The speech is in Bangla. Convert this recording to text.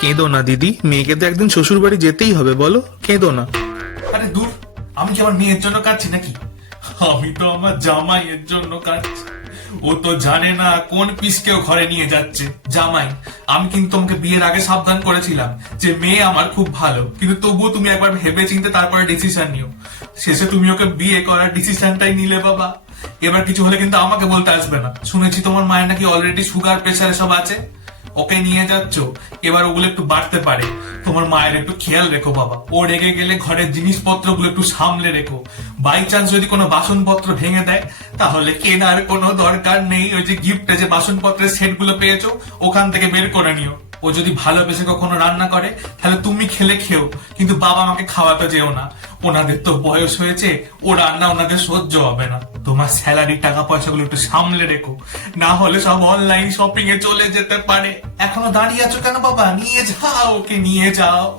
কেঁদো না, দিদি। মেয়েকে তো একদিন শ্বশুর বাড়ি যেতেই হবে, বলো? কেঁদো না। আরে দূর, আমি কি আমার মেয়ের জন্য কাঁদছি নাকি? আমি তো আমার জামাইয়ের জন্য কাঁদছি। ও তো জানে না কোন পিসকেও ঘরে নিয়ে যাচ্ছে। জামাই, আমি কিন্তু তোমাকে বিয়ের আগে সাবধান করেছিলাম যে মেয়ে আমার খুব ভালো। কিন্তু তবুও তুমি একবার ভেবে চিন্তে তারপরে ডিসিশন নিও। শেষে তুমি ওকে বিয়ে করার ডিসিশনটাই নিলে বাবা। এবার কিছু হলে কিন্তু আমাকে বলতে আসবে না। শুনেছি তোমার মায়ের নাকি অলরেডি সুগার প্রেশার সব আছে। ওকে নিয়ে যাচ্ছ? এবার ওগুলো একটু বাড়তে পারে। তোমার মায়ের একটু খেয়াল রেখো বাবা। ও রেগে গেলে ঘরের জিনিসপত্রগুলো একটু সামলে রেখো। বাই চান্স যদি কোনো বাসনপত্র ভেঙে দেয়, তাহলে কেনার কোনো দরকার নেই। ওই যে গিফটে যে বাসনপত্রের সেটগুলো পেয়েছ, ওখান থেকে বের করে নিও। ও যদি ভালোবেসে কখনো রান্না করে, তাহলে তুমি খেলে খেও। কিন্তু বাবা আমাকে খাওয়াতে যেও না। ওনাদের তো বয়স হয়েছে ও রান্না ওনাদের সহ্য হবে না। তোমার স্যালারি টাকা পয়সাগুলো একটু সামলে রেখো। না হলে সব অনলাইন শপিং এ চলে যেতে পারে। এখনও দাঁড়িয়ে আছো কেন বাবা? নিয়ে যাও, ওকে নিয়ে যাও।